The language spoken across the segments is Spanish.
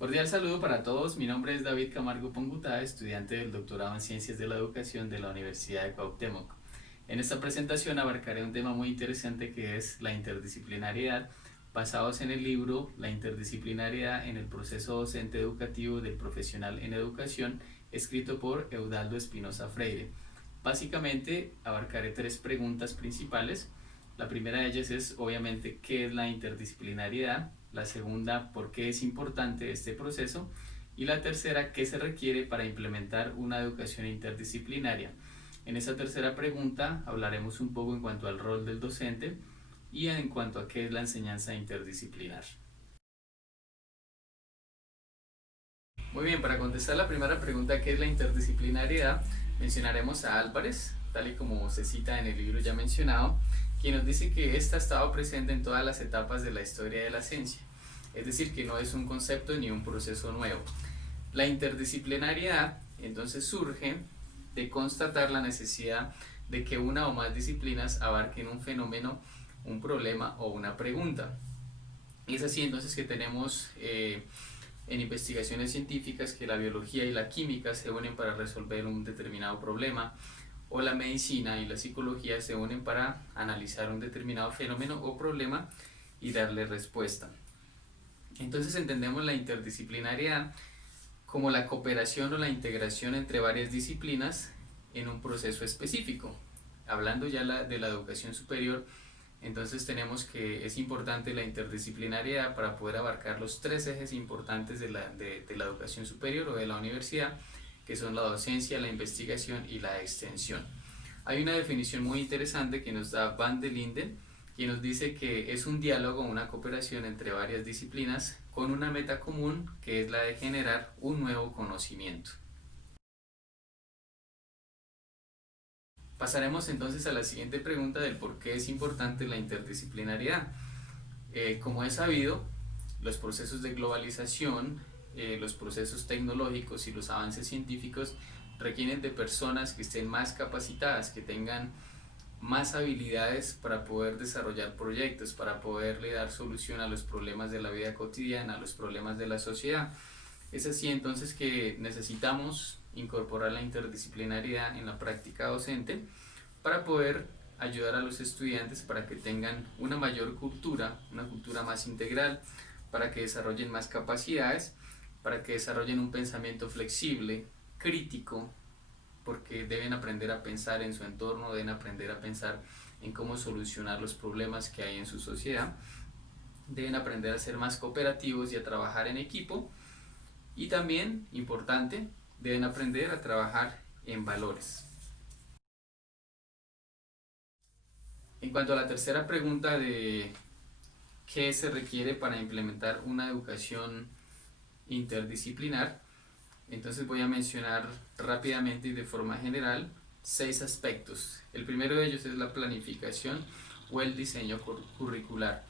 Cordial saludo para todos, mi nombre es David Camargo Pongutá, estudiante del doctorado en Ciencias de la Educación de la Universidad de Cuauhtémoc. En esta presentación abarcaré un tema muy interesante que es la interdisciplinariedad, basados en el libro La interdisciplinariedad en el proceso docente educativo del profesional en educación, escrito por Eudaldo Espinosa Freire. Básicamente abarcaré tres preguntas principales. La primera de ellas es obviamente qué es la interdisciplinariedad, la segunda por qué es importante este proceso y la tercera qué se requiere para implementar una educación interdisciplinaria. En esa tercera pregunta hablaremos un poco en cuanto al rol del docente y en cuanto a qué es la enseñanza interdisciplinar. Muy bien, para contestar la primera pregunta, ¿qué es la interdisciplinariedad? Mencionaremos a Álvarez, tal y como se cita en el libro ya mencionado, quien nos dice que ésta ha estado presente en todas las etapas de la historia de la ciencia, es decir, que no es un concepto ni un proceso nuevo. La interdisciplinariedad entonces surge de constatar la necesidad de que una o más disciplinas abarquen un fenómeno, un problema o una pregunta. Y es así entonces que tenemos en investigaciones científicas que la biología y la química se unen para resolver un determinado problema, o la medicina y la psicología se unen para analizar un determinado fenómeno o problema y darle respuesta. Entonces entendemos la interdisciplinariedad como la cooperación o la integración entre varias disciplinas en un proceso específico. Hablando ya de la educación superior, entonces tenemos que es importante la interdisciplinariedad para poder abarcar los tres ejes importantes de la educación superior o de la universidad, que son la docencia, la investigación y la extensión. Hay una definición muy interesante que nos da Van der Linden, quien nos dice que es un diálogo, una cooperación entre varias disciplinas con una meta común que es la de generar un nuevo conocimiento. Pasaremos entonces a la siguiente pregunta del por qué es importante la interdisciplinariedad. Como es sabido, los procesos de globalización, los procesos tecnológicos y los avances científicos requieren de personas que estén más capacitadas, que tengan más habilidades para poder desarrollar proyectos, para poderle dar solución a los problemas de la vida cotidiana, a los problemas de la sociedad. Es así entonces que necesitamos incorporar la interdisciplinariedad en la práctica docente para poder ayudar a los estudiantes para que tengan una mayor cultura, una cultura más integral, para que desarrollen más capacidades, para que desarrollen un pensamiento flexible, crítico, porque deben aprender a pensar en su entorno, deben aprender a pensar en cómo solucionar los problemas que hay en su sociedad, deben aprender a ser más cooperativos y a trabajar en equipo, y también, importante, deben aprender a trabajar en valores. En cuanto a la tercera pregunta de qué se requiere para implementar una educación interdisciplinar, entonces voy a mencionar rápidamente y de forma general 6 aspectos. El primero de ellos es la planificación o el diseño curricular.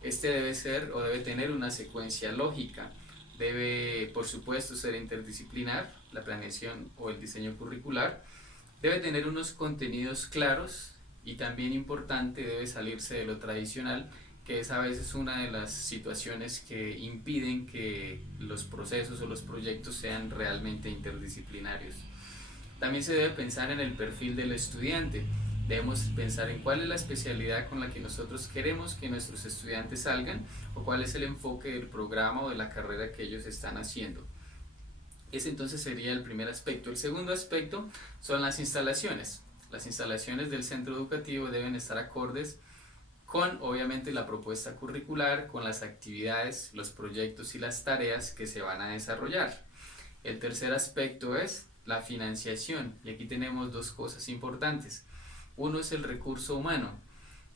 Este debe ser o debe tener una secuencia lógica. Debe, por supuesto, ser interdisciplinar, la planeación o el diseño curricular. Debe tener unos contenidos claros y también importante, debe salirse de lo tradicional, que es a veces una de las situaciones que impiden que los procesos o los proyectos sean realmente interdisciplinarios. También se debe pensar en el perfil del estudiante. Debemos pensar en cuál es la especialidad con la que nosotros queremos que nuestros estudiantes salgan o cuál es el enfoque del programa o de la carrera que ellos están haciendo. Ese entonces sería el primer aspecto. El segundo aspecto son las instalaciones. Las instalaciones del centro educativo deben estar acordes con obviamente la propuesta curricular, con las actividades, los proyectos y las tareas que se van a desarrollar. El tercer aspecto es la financiación, y aquí tenemos dos cosas importantes. Uno es el recurso humano,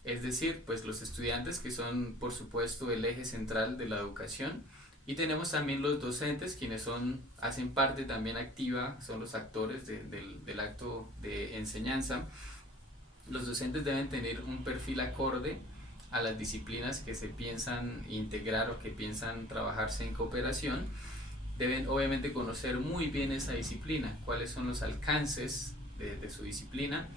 es decir, pues los estudiantes que son por supuesto el eje central de la educación, y tenemos también los docentes quienes hacen parte también activa, son los actores del acto de enseñanza. Los docentes deben tener un perfil acorde a las disciplinas que se piensan integrar o que piensan trabajarse en cooperación. Deben obviamente conocer muy bien esa disciplina, cuáles son los alcances de su disciplina,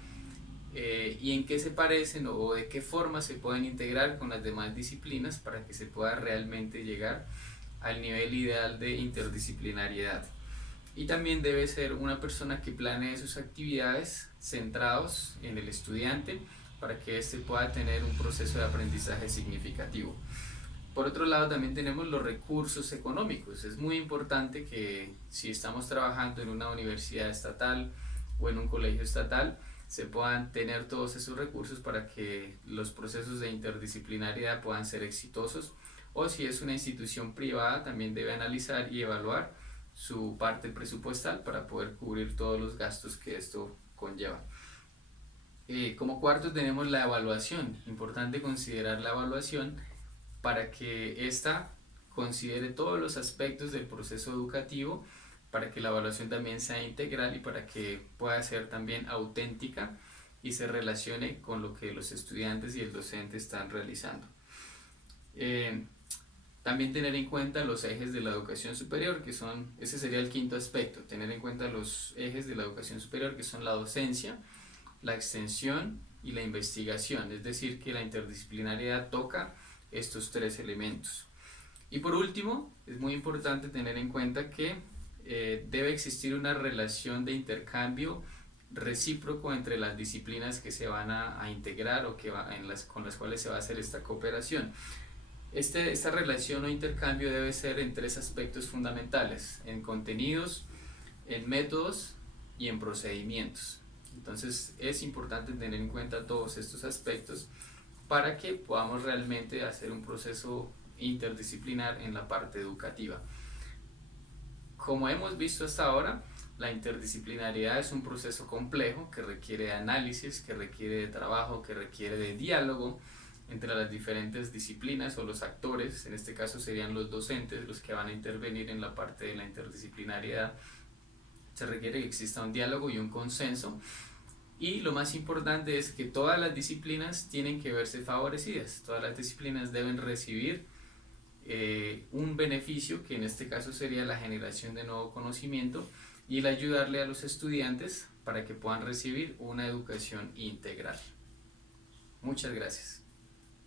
y en qué se parecen o de qué forma se pueden integrar con las demás disciplinas para que se pueda realmente llegar al nivel ideal de interdisciplinariedad. Y también debe ser una persona que planee sus actividades centrados en el estudiante para que éste pueda tener un proceso de aprendizaje significativo. Por otro lado, también tenemos los recursos económicos. Es muy importante que si estamos trabajando en una universidad estatal o en un colegio estatal, se puedan tener todos esos recursos para que los procesos de interdisciplinariedad puedan ser exitosos. O si es una institución privada, también debe analizar y evaluar su parte presupuestal para poder cubrir todos los gastos que esto conlleva. Como cuarto tenemos la evaluación. Importante considerar la evaluación para que ésta considere todos los aspectos del proceso educativo, para que la evaluación también sea integral y para que pueda ser también auténtica y se relacione con lo que los estudiantes y el docente están realizando. También tener en cuenta los ejes de la educación superior, que son, ese sería el quinto aspecto, tener en cuenta los ejes de la educación superior, que son la docencia, la extensión y la investigación, es decir, que la interdisciplinariedad toca estos tres elementos. Y por último, es muy importante tener en cuenta que debe existir una relación de intercambio recíproco entre las disciplinas que se van a integrar o con las cuales se va a hacer esta cooperación. Esta relación o intercambio debe ser en tres aspectos fundamentales: en contenidos, en métodos y en procedimientos. Entonces es importante tener en cuenta todos estos aspectos para que podamos realmente hacer un proceso interdisciplinar en la parte educativa. Como hemos visto hasta ahora, la interdisciplinariedad es un proceso complejo que requiere de análisis, que requiere de trabajo, que requiere de diálogo entre las diferentes disciplinas o los actores. En este caso serían los docentes los que van a intervenir en la parte de la interdisciplinariedad. Se requiere que exista un diálogo y un consenso. Y lo más importante es que todas las disciplinas tienen que verse favorecidas. Todas las disciplinas deben recibir un beneficio, que en este caso sería la generación de nuevo conocimiento y el ayudarle a los estudiantes para que puedan recibir una educación integral. Muchas gracias.